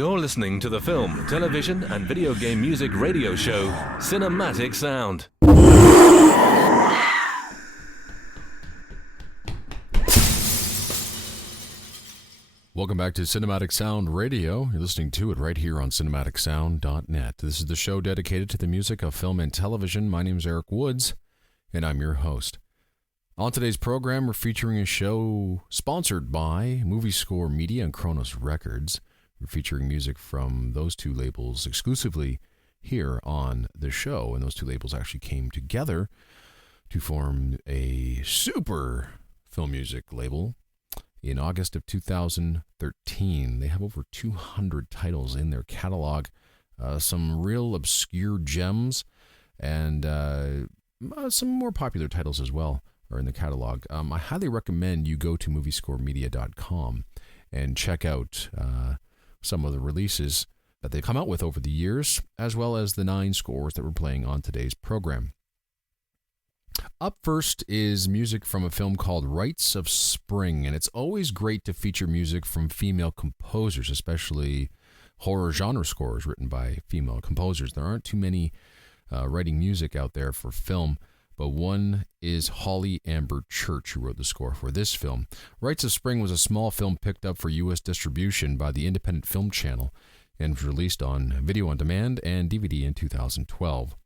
You're listening to the film, television, and video game music radio show, Cinematic Sound. Welcome back to Cinematic Sound Radio. You're listening to it right here on cinematicsound.net. This is the show dedicated to the music of film and television. My name is Eric Woods, and I'm your host. On today's program, we're featuring a show sponsored by MovieScore Media and Kronos Records. We're featuring music from those two labels exclusively here on the show, and those two labels actually came together to form a super film music label in August of 2013. They have over 200 titles in their catalog, some real obscure gems, and some more popular titles as well are in the catalog. I highly recommend you go to MovieScoreMedia.com and check out some of the releases that they've come out with over the years, as well as the 9 scores that we're playing on today's program. Up first is music from a film called Rites of Spring, and it's always great to feature music from female composers, especially horror genre scores written by female composers. There aren't too many writing music out there for film, but one is Holly Amber Church, who wrote the score for this film. Rites of Spring was a small film picked up for U.S. distribution by the Independent Film Channel and was released on video on demand and DVD in 2012.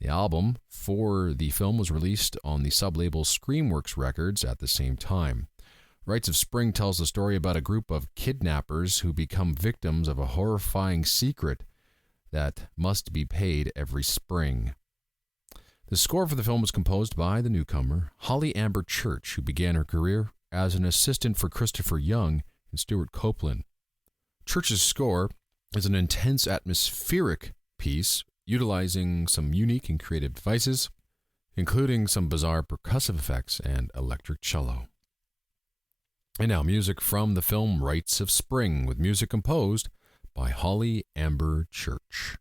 The album for the film was released on the sublabel Screamworks Records at the same time. Rites of Spring tells the story about a group of kidnappers who become victims of a horrifying secret that must be paid every spring. The score for the film was composed by the newcomer, Holly Amber Church, who began her career as an assistant for Christopher Young and Stuart Copeland. Church's score is an intense atmospheric piece utilizing some unique and creative devices, including some bizarre percussive effects and electric cello. And now music from the film Rites of Spring, with music composed by Holly Amber Church.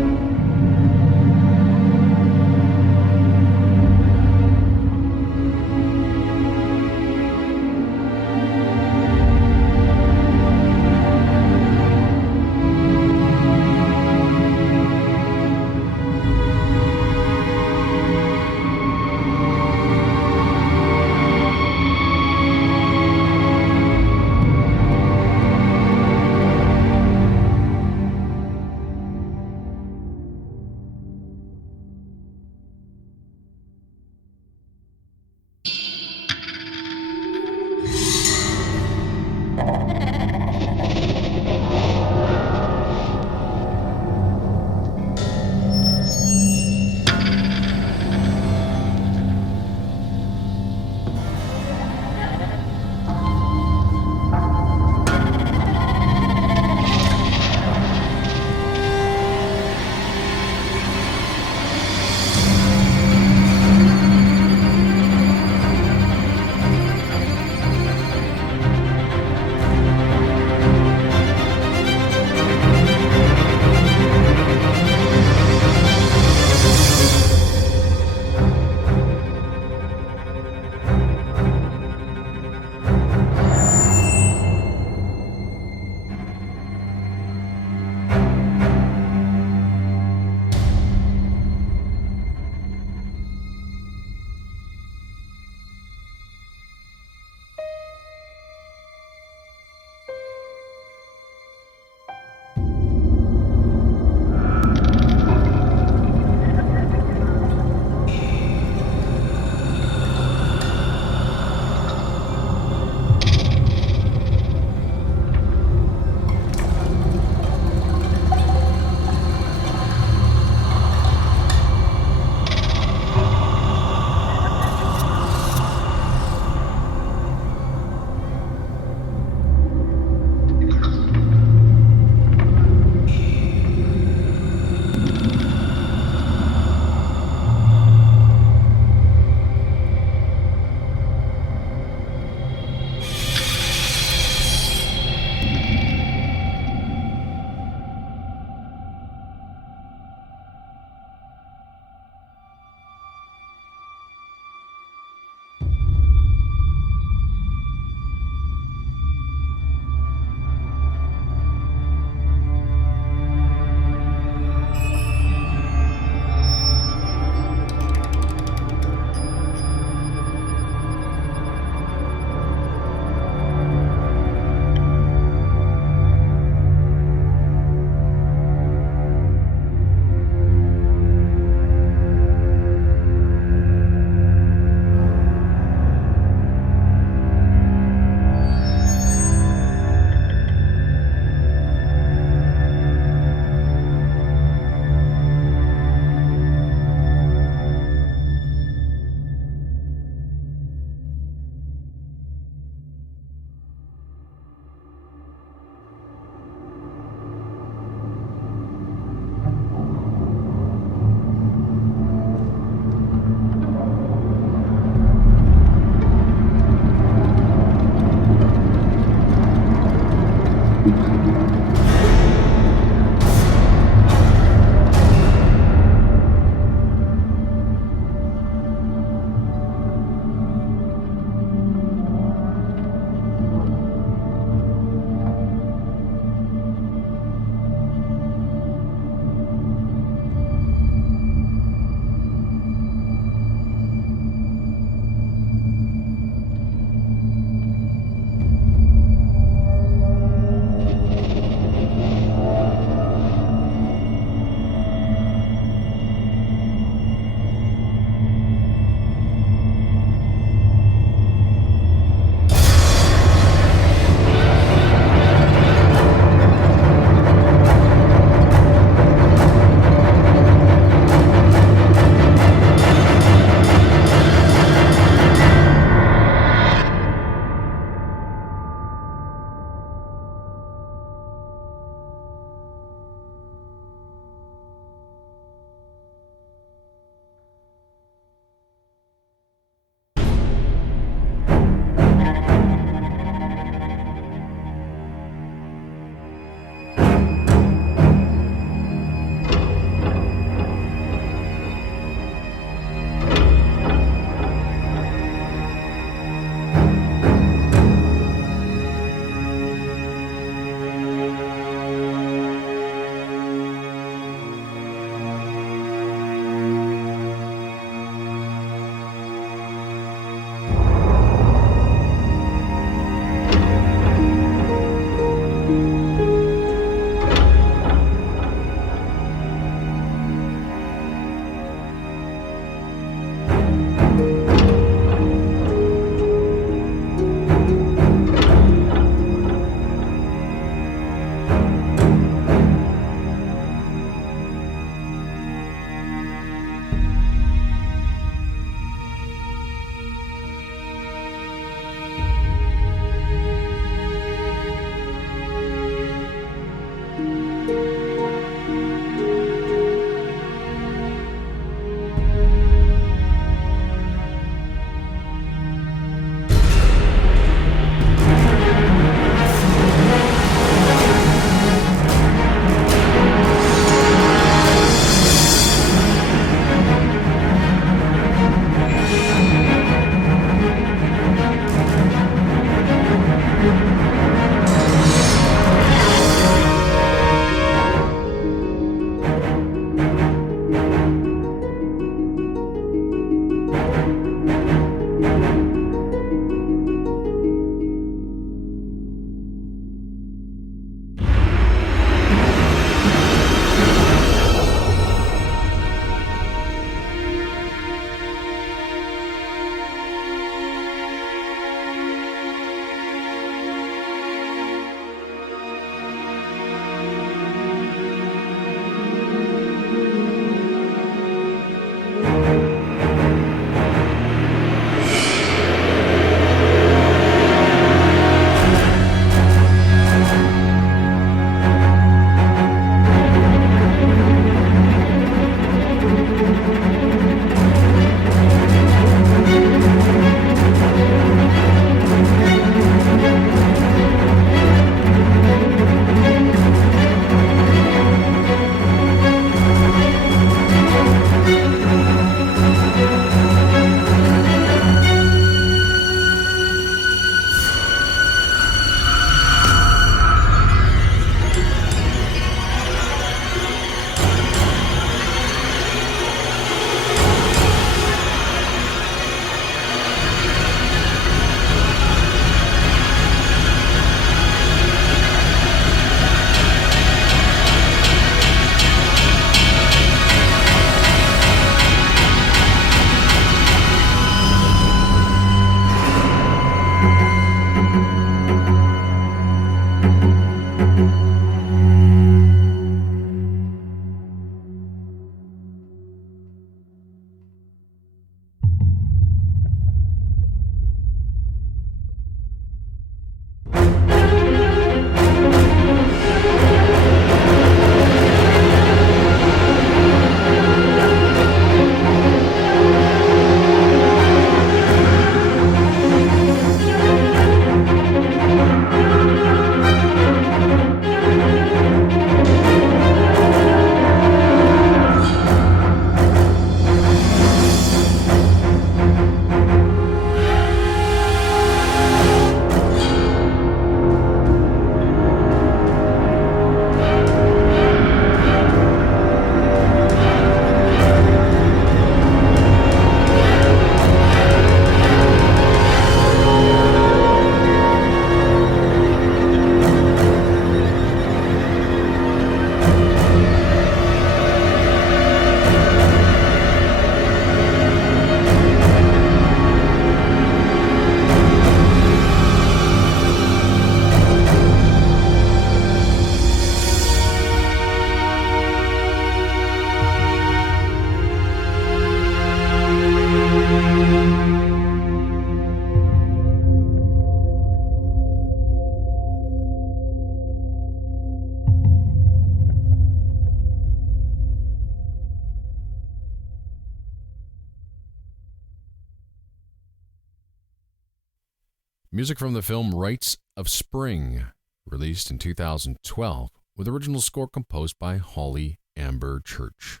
Music from the film Rites of Spring, released in 2012, with original score composed by Holly Amber Church.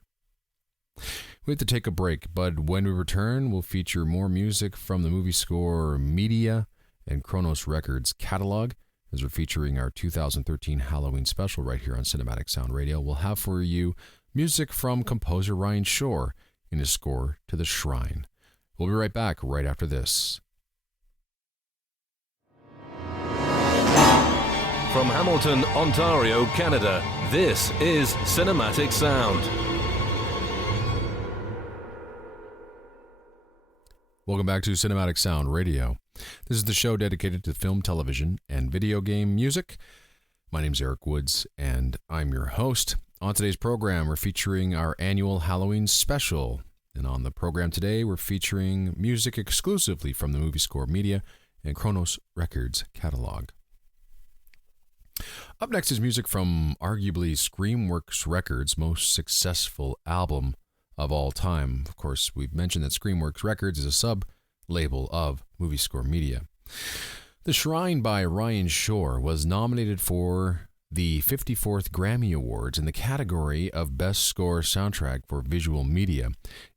We have to take a break, but when we return, we'll feature more music from the MovieScore Media and Kronos Records catalog, as we're featuring our 2013 Halloween special right here on Cinematic Sound Radio. We'll have for you music from composer Ryan Shore in his score to The Shrine. We'll be right back right after this. From Hamilton, Ontario, Canada, this is Cinematic Sound. Welcome back to Cinematic Sound Radio. This is the show dedicated to film, television, and video game music. My name's Eric Woods, and I'm your host. On today's program, we're featuring our annual Halloween special. And on the program today, we're featuring music exclusively from the MovieScore Media and Kronos Records catalog. Up next is music from arguably Screamworks Records' most successful album of all time. Of course, we've mentioned that Screamworks Records is a sub-label of MovieScore Media. The Shrine by Ryan Shore was nominated for the 54th Grammy Awards in the category of Best Score Soundtrack for Visual Media.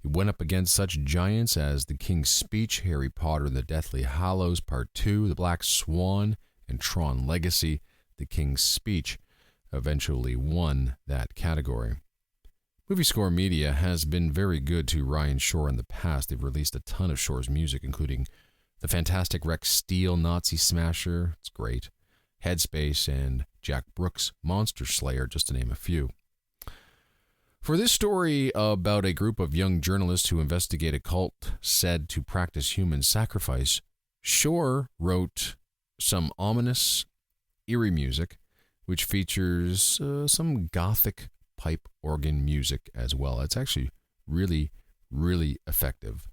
It went up against such giants as The King's Speech, Harry Potter and the Deathly Hallows Part 2, The Black Swan, and Tron Legacy. The King's Speech eventually won that category. MovieScore Media has been very good to Ryan Shore in the past. They've released a ton of Shore's music, including the fantastic Rex Steel Nazi Smasher, it's great, Headspace, and Jack Brooks' Monster Slayer, just to name a few. For this story about a group of young journalists who investigate a cult said to practice human sacrifice, Shore wrote some ominous, eerie music, which features some gothic pipe organ music as well. It's actually really, really effective.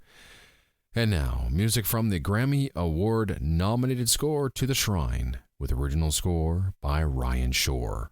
And now, music from the Grammy Award-nominated score to The Shrine, with original score by Ryan Shore.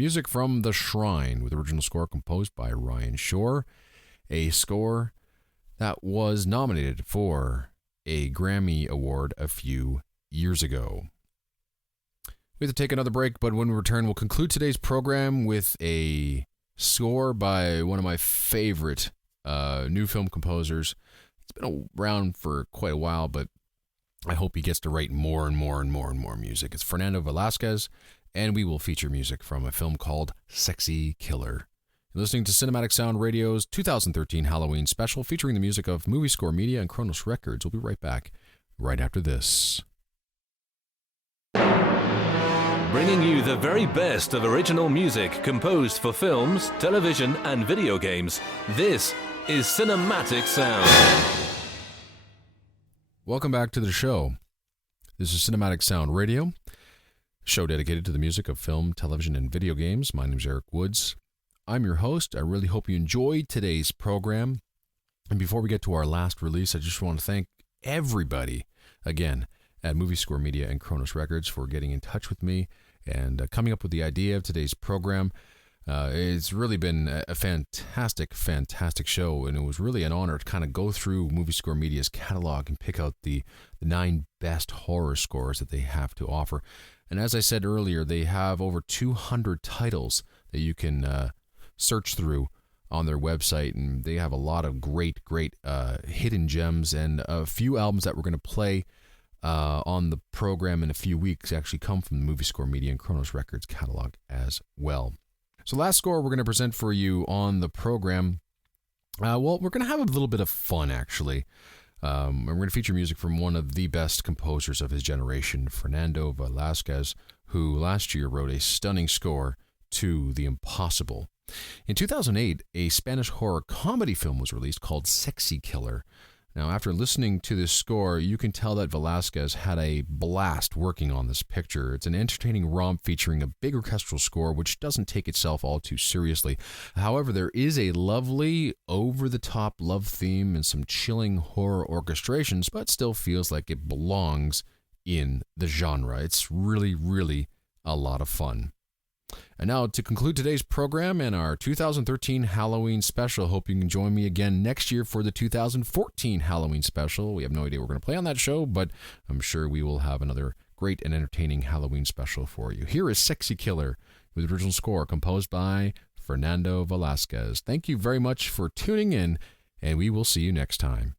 Music from The Shrine, with original score composed by Ryan Shore, a score that was nominated for a Grammy Award a few years ago. We have to take another break, but when we return, we'll conclude today's program with a score by one of my favorite new film composers. It's been around for quite a while, but I hope he gets to write more and more and more and more music. It's Fernando Velasquez, and we will feature music from a film called Sexy Killer. You're listening to Cinematic Sound Radio's 2013 Halloween special featuring the music of MovieScore Media and Kronos Records. We'll be right back right after this. Bringing you the very best of original music composed for films, television, and video games. This is Cinematic Sound. Welcome back to the show. This is Cinematic Sound Radio, show dedicated to the music of film, television, and video games. My name is Eric Woods. I'm your host. I really hope you enjoyed today's program. And before we get to our last release, I just want to thank everybody, again, at MovieScore Media and Kronos Records for getting in touch with me and coming up with the idea of today's program. It's really been a fantastic, fantastic show, and it was really an honor to kind of go through MovieScore Media's catalog and pick out the 9 best horror scores that they have to offer. And as I said earlier, they have over 200 titles that you can search through on their website, and they have a lot of great hidden gems, and a few albums that we're going to play on the program in a few weeks actually come from the MovieScore Media and Kronos Records catalog as well. So last score we're going to present for you on the program, well, we're going to have a little bit of fun, actually. We're going to feature music from one of the best composers of his generation, Fernando Velasquez, who last year wrote a stunning score to The Impossible. In 2008, a Spanish horror comedy film was released called Sexy Killer. Now, after listening to this score, you can tell that Velasquez had a blast working on this picture. It's an entertaining romp featuring a big orchestral score which doesn't take itself all too seriously. However, there is a lovely, over-the-top love theme and some chilling horror orchestrations, but still feels like it belongs in the genre. It's really, really a lot of fun. And now, to conclude today's program and our 2013 Halloween special, hope you can join me again next year for the 2014 Halloween special. We have no idea what we're going to play on that show, but I'm sure we will have another great and entertaining Halloween special for you. Here is Sexy Killer with original score composed by Fernando Velasquez. Thank you very much for tuning in, and we will see you next time.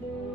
you.